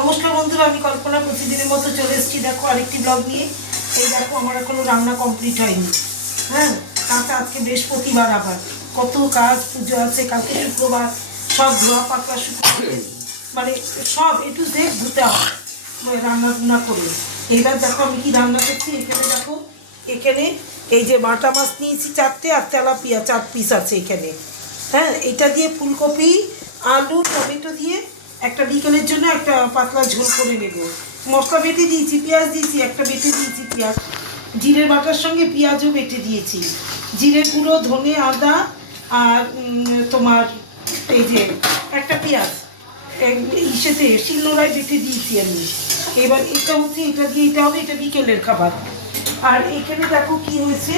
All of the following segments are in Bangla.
নমস্কার বন্ধুরা, আমি কল্পনা প্রতিদিনের মতো চলে এসেছি। দেখো আরেকটি ব্লগ নিয়ে। এই দেখো আমার এখনো রান্না কমপ্লিট হয়নি। হ্যাঁ, কালকে আজকে বৃহস্পতিবার, আবার কত কাজ, পুজো আছে, কালকে শুক্রবার, সব ধোয়া পাতলা শুক্রবার, মানে সব একটু দেখ ধুতে হবে রান্না বান্না করে। এইবার দেখো আমি কি রান্না করছি। এখানে দেখো, এখানে এই যে বাটা মাছ নিয়েছি 4টে, আর তেলাপিয়া 4 পিস আছে এখানে। হ্যাঁ, এটা দিয়ে ফুলকপি, আলু, টমেটো দিয়ে একটা বিকেলের জন্য একটা পাতলা ঝোল করে নেব। মশলা বেটে দিয়েছি, পেঁয়াজ দিয়েছি, একটা বেটে দিয়েছি পেঁয়াজ, জিরের বাটার সঙ্গে পেঁয়াজও বেটে দিয়েছি, জিরের গুঁড়ো, ধনে, আদা, আর তোমার এই যে একটা পেঁয়াজ ইসেতে শিলনোড়ায় বেটে দিয়েছি আমি। এবার এটা হচ্ছে, এটা দিয়ে এটা হবে, এটা বিকেলের খাবার। আর এখানে দেখো কি হয়েছে,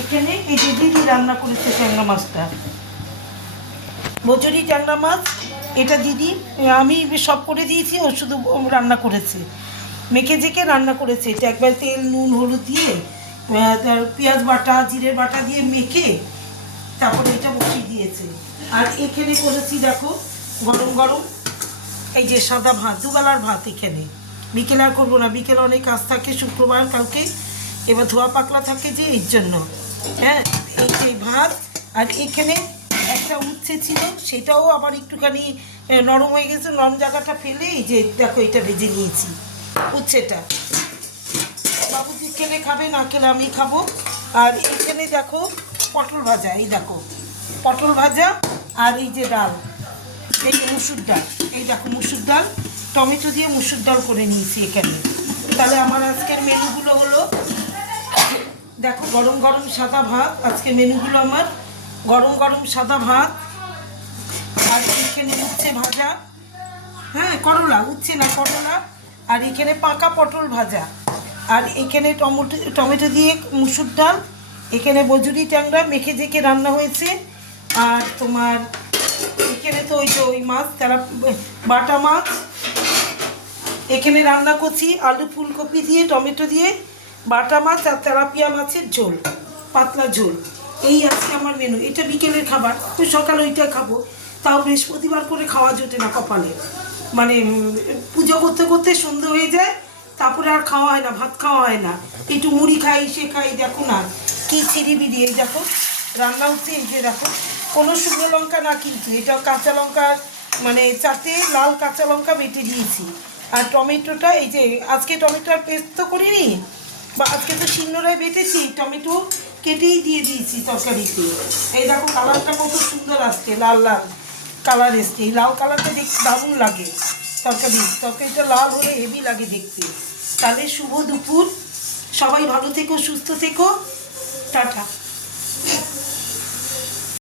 এখানে এই যে দিদি রান্না করেছে ট্যাংরা মাছটা, বজরি ট্যাংরা মাছ। এটা দিদি, আমি সব করে দিয়েছি, ও শুধু রান্না করেছে, মেখে জেকে রান্না করেছে। এটা একবার তেল নুন হলুদ দিয়ে পেঁয়াজ বাটা জিরের বাটা দিয়ে মেখে তারপরে এটা বসিয়ে দিয়েছে। আর এখানে করেছি দেখো গরম গরম এই যে সাদা ভাত, দুবেলার ভাত। এখানে বিকেল আর করবো না, বিকেলে অনেক কাজ থাকে, শুক্রবার কালকে, এবার ধোয়া পাতলা থাকে যে এর জন্য। হ্যাঁ, এই যে ভাত। আর এখানে একটা উচ্ছে ছিল, সেটাও আবার একটুখানি নরম হয়ে গেছে, নরম জায়গাটা ফেলে এই যে দেখো এটা ভেজে নিয়েছি উচ্ছেটা। বাবু খেলে খাবে, না খেলে আমি খাবো। আর এখানে দেখো পটল ভাজা, এই দেখো পটল ভাজা। আর এই যে ডাল, এই যে মুসুর ডাল, এই দেখো মুসুর ডাল, টমেটো দিয়ে মুসুর ডাল করে নিয়েছি এখানে। তাহলে আমার আজকের মেনুগুলো হলো, দেখো গরম গরম সাদা ভাত। আজকে মেনুগুলো আমার গরম গরম সাদা ভাত, আর এখানে উচ্ছে ভাজা, হ্যাঁ করলা, উচ্ছে না করলা, আর এখানে পাকা পটল ভাজা, আর এখানে টমেটো দিয়ে মুসুর ডাল, এখানে বজুরি ট্যাংরা মেখে জেকে রান্না হয়েছে। আর তোমার এখানে তো ওই যে ওই মাছ, তারা বাটা মাছ এখানে রান্না করছি, আলু ফুলকপি দিয়ে টমেটো দিয়ে বাটা মাছ, আর তেলাপিয়া মাছের ঝোল, পাতলা ঝোল। এই আজকে আমার মেনু। এটা বিকেলের খাবার, তো সকালে ওইটা খাবো। তাও বৃহস্পতিবার করে খাওয়া জোটে না কপালে, মানে পুজো করতে করতে সন্ধ্যে হয়ে যায়, তারপরে আর খাওয়া হয় না, ভাত খাওয়া হয় না, একটু মুড়ি খাই, সে খাই। দেখো না কি ছিঁড়িবিড়ি, এই দেখো রান্না হচ্ছে। এই যে দেখো, কোনো শুকনো লঙ্কা না, কিন্তু এটা কাঁচা লঙ্কা, মানে 4টে লাল কাঁচা লঙ্কা বেটে দিয়েছি। আর টমেটোটা এই যে আজকে টমেটোর পেস্ট তো করিনি, বা আজকে তো শিলনোড়ায় বেটেছি, টমেটো কেটেই দিয়ে দিয়েছি তরকারিতে। এই দেখো কালারটা কত সুন্দর আসছে, লাল লাল কালার এসছে। এই লাল কালারটা দেখতে দারুণ লাগে তরকারিটা লাল হলে হেভি লাগে দেখতে। তাহলে শুভ দুপুর, সবাই ভালো থেকো, সুস্থ থেকো, টাটা।